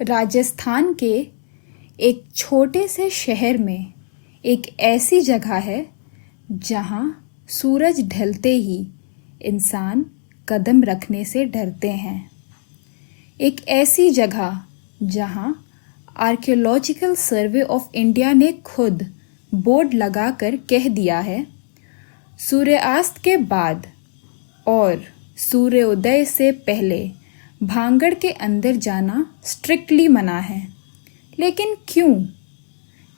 राजस्थान के एक छोटे से शहर में एक ऐसी जगह है जहाँ सूरज ढलते ही इंसान कदम रखने से डरते हैं। एक ऐसी जगह जहाँ आर्कियोलॉजिकल सर्वे ऑफ इंडिया ने खुद बोर्ड लगाकर कह दिया है, सूर्यास्त के बाद और सूर्योदय से पहले भांगड़ के अंदर जाना स्ट्रिक्टली मना है। लेकिन क्यों?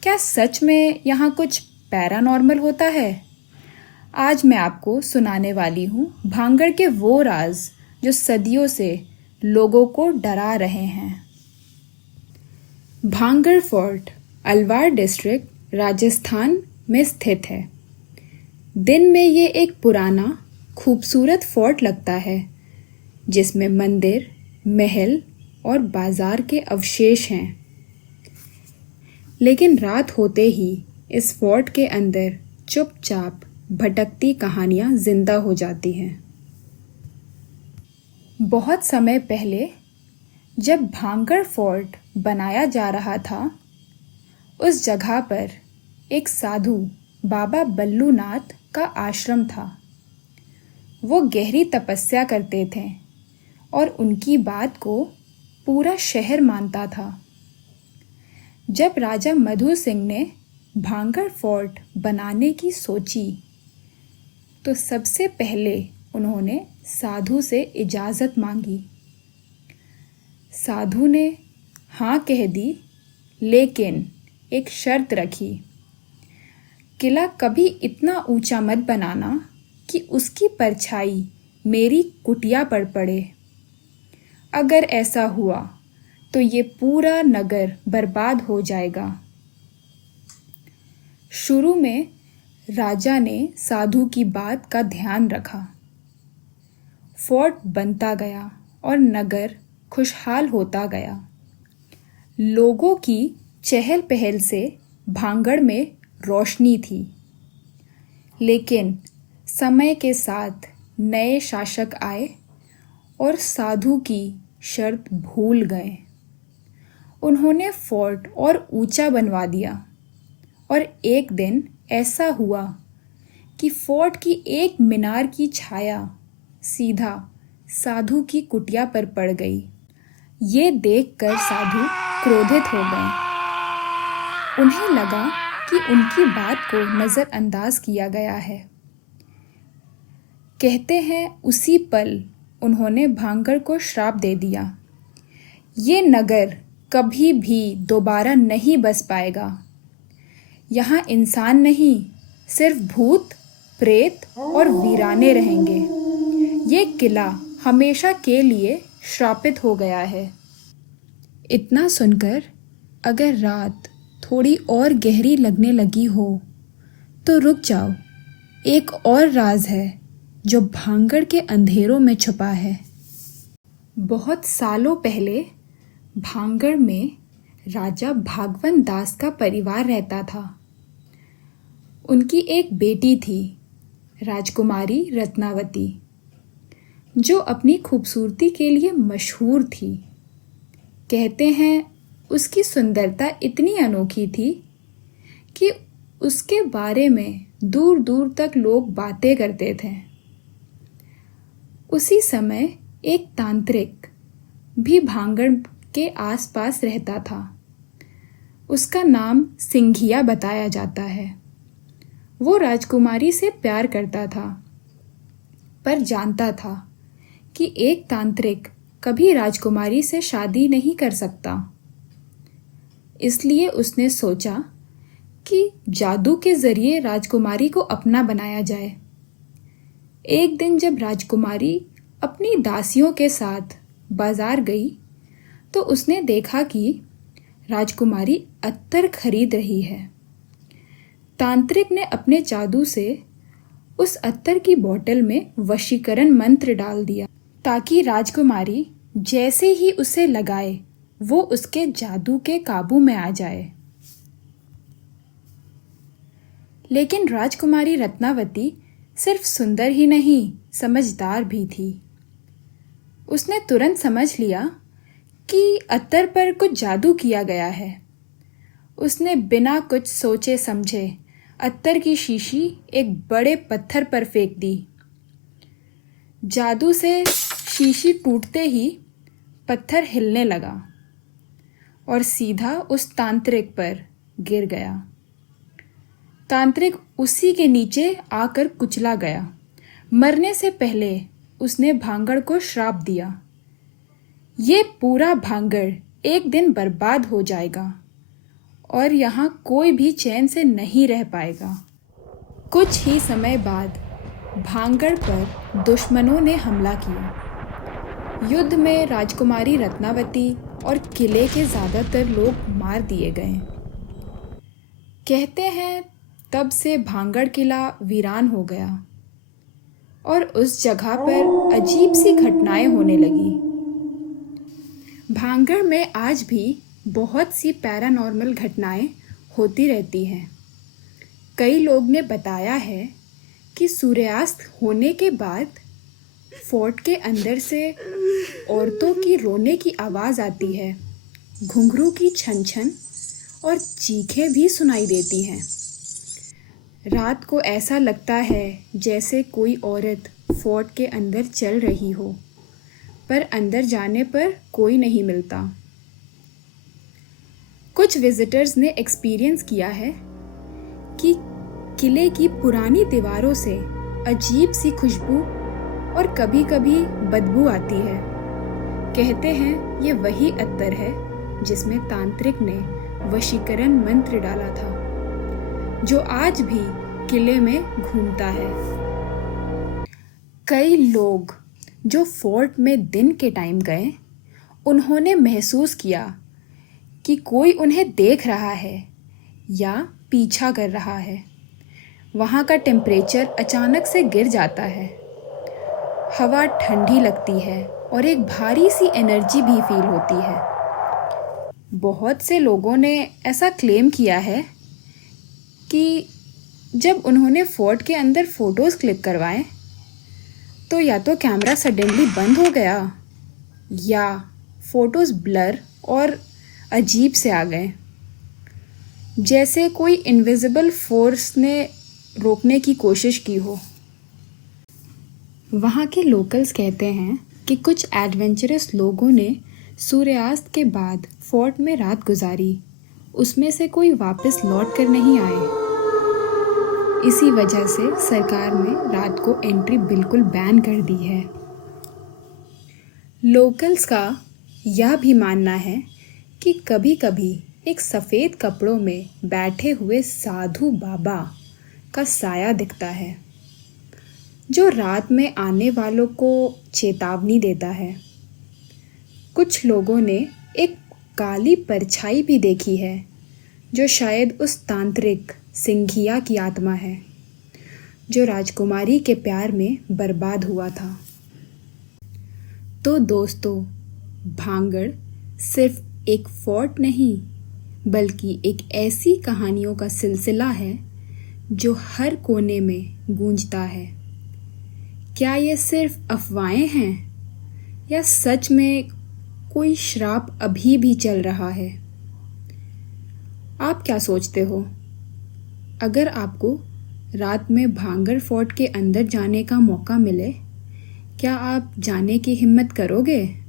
क्या सच में यहाँ कुछ पैरानॉर्मल होता है? आज मैं आपको सुनाने वाली हूँ भांगड़ के वो राज जो सदियों से लोगों को डरा रहे हैं। भांगड़ फोर्ट अलवार डिस्ट्रिक्ट राजस्थान में स्थित है। दिन में ये एक पुराना खूबसूरत फोर्ट लगता है जिसमें मंदिर, महल और बाजार के अवशेष हैं। लेकिन रात होते ही इस फोर्ट के अंदर चुपचाप भटकती कहानियाँ जिंदा हो जाती हैं। बहुत समय पहले जब भांगड़ फोर्ट बनाया जा रहा था, उस जगह पर एक साधु बाबा बल्लूनाथ का आश्रम था। वो गहरी तपस्या करते थे और उनकी बात को पूरा शहर मानता था। जब राजा मधु सिंह ने भांगड़ फोर्ट बनाने की सोची तो सबसे पहले उन्होंने साधु से इजाज़त मांगी। साधु ने हाँ कह दी, लेकिन एक शर्त रखी, किला कभी इतना ऊंचा मत बनाना कि उसकी परछाई मेरी कुटिया पर पड़े। अगर ऐसा हुआ तो ये पूरा नगर बर्बाद हो जाएगा। शुरू में राजा ने साधु की बात का ध्यान रखा। फोर्ट बनता गया और नगर खुशहाल होता गया। लोगों की चहल पहल से भांगड़ में रोशनी थी। लेकिन समय के साथ नए शासक आए और साधु की शर्त भूल गए। उन्होंने फोर्ट और ऊंचा बनवा दिया और एक दिन ऐसा हुआ कि फोर्ट की एक मीनार की छाया सीधा साधु की कुटिया पर पड़ गई। ये देखकर साधु क्रोधित हो गए। उन्हें लगा कि उनकी बात को नज़रअंदाज किया गया है। कहते हैं उसी पल उन्होंने भांगड़ को श्राप दे दिया, ये नगर कभी भी दोबारा नहीं बस पाएगा। यहाँ इंसान नहीं, सिर्फ भूत, प्रेत और वीराने रहेंगे। ये किला हमेशा के लिए श्रापित हो गया है। इतना सुनकर अगर रात थोड़ी और गहरी लगने लगी हो तो रुक जाओ, एक और राज है जो भांगड़ के अंधेरों में छुपा है। बहुत सालों पहले भांगड़ में राजा भागवत दास का परिवार रहता था। उनकी एक बेटी थी, राजकुमारी रत्नावती, जो अपनी खूबसूरती के लिए मशहूर थी। कहते हैं उसकी सुंदरता इतनी अनोखी थी कि उसके बारे में दूर दूर तक लोग बातें करते थे। उसी समय एक तांत्रिक भी भांगड़ के आसपास रहता था। उसका नाम सिंघिया बताया जाता है। वो राजकुमारी से प्यार करता था, पर जानता था कि एक तांत्रिक कभी राजकुमारी से शादी नहीं कर सकता। इसलिए उसने सोचा कि जादू के जरिए राजकुमारी को अपना बनाया जाए। एक दिन जब राजकुमारी अपनी दासियों के साथ बाजार गई तो उसने देखा कि राजकुमारी अत्तर खरीद रही है। तांत्रिक ने अपने जादू से उस अत्तर की बोतल में वशीकरण मंत्र डाल दिया ताकि राजकुमारी जैसे ही उसे लगाए वो उसके जादू के काबू में आ जाए। लेकिन राजकुमारी रत्नावती सिर्फ सुंदर ही नहीं, समझदार भी थी। उसने तुरंत समझ लिया कि अत्तर पर कुछ जादू किया गया है। उसने बिना कुछ सोचे समझे अत्तर की शीशी एक बड़े पत्थर पर फेंक दी। जादू से शीशी टूटते ही पत्थर हिलने लगा और सीधा उस तांत्रिक पर गिर गया। तांत्रिक उसी के नीचे आकर कुचला गया। मरने से पहले उसने भांगड़ को श्राप दिया, ये पूरा भांगड़ एक दिन बर्बाद हो जाएगा और यहाँ कोई भी चैन से नहीं रह पाएगा। कुछ ही समय बाद भांगड़ पर दुश्मनों ने हमला किया। युद्ध में राजकुमारी रत्नावती और किले के ज़्यादातर लोग मार दिए गए। कहते हैं तब से भांगड़ किला वीरान हो गया और उस जगह पर अजीब सी घटनाएं होने लगी। भांगड़ में आज भी बहुत सी पैरानॉर्मल घटनाएं होती रहती हैं। कई लोग ने बताया है कि सूर्यास्त होने के बाद फोर्ट के अंदर से औरतों की रोने की आवाज़ आती है, घुंघरू की छन छन और चीखें भी सुनाई देती हैं। रात को ऐसा लगता है जैसे कोई औरत फोर्ट के अंदर चल रही हो, पर अंदर जाने पर कोई नहीं मिलता। कुछ विजिटर्स ने एक्सपीरियंस किया है कि किले की पुरानी दीवारों से अजीब सी खुशबू और कभी-कभी बदबू आती है। कहते हैं ये वही अत्तर है जिसमें तांत्रिक ने वशीकरण मंत्र डाला था, जो आज भी किले में घूमता है। कई लोग जो फोर्ट में दिन के टाइम गए, उन्होंने महसूस किया कि कोई उन्हें देख रहा है या पीछा कर रहा है। वहाँ का टेम्परेचर अचानक से गिर जाता है, हवा ठंडी लगती है और एक भारी सी एनर्जी भी फील होती है। बहुत से लोगों ने ऐसा क्लेम किया है कि जब उन्होंने फोर्ट के अंदर फ़ोटोज़ क्लिक करवाए तो या तो कैमरा सडनली बंद हो गया या फ़ोटोज़ ब्लर और अजीब से आ गए, जैसे कोई इनविजिबल फोर्स ने रोकने की कोशिश की हो। वहाँ के लोकल्स कहते हैं कि कुछ एडवेंचरस लोगों ने सूर्यास्त के बाद फोर्ट में रात गुजारी, उसमें से कोई वापस लौट कर नहीं आए। इसी वजह से सरकार ने रात को एंट्री बिल्कुल बैन कर दी है। लोकल्स का यह भी मानना है कि कभी-कभी एक सफ़ेद कपड़ों में बैठे हुए साधु बाबा का साया दिखता है, जो रात में आने वालों को चेतावनी देता है। कुछ लोगों ने एक काली परछाई भी देखी है, जो शायद उस तांत्रिक सिंघिया की आत्मा है, जो राजकुमारी के प्यार में बर्बाद हुआ था। तो दोस्तों, भांगड़ सिर्फ एक फोर्ट नहीं, बल्कि एक ऐसी कहानियों का सिलसिला है जो हर कोने में गूंजता है। क्या ये सिर्फ अफवाहें हैं या सच में कोई श्राप अभी भी चल रहा है? आप क्या सोचते हो? अगर आपको रात में भांगड़ फोर्ट के अंदर जाने का मौका मिले, क्या आप जाने की हिम्मत करोगे?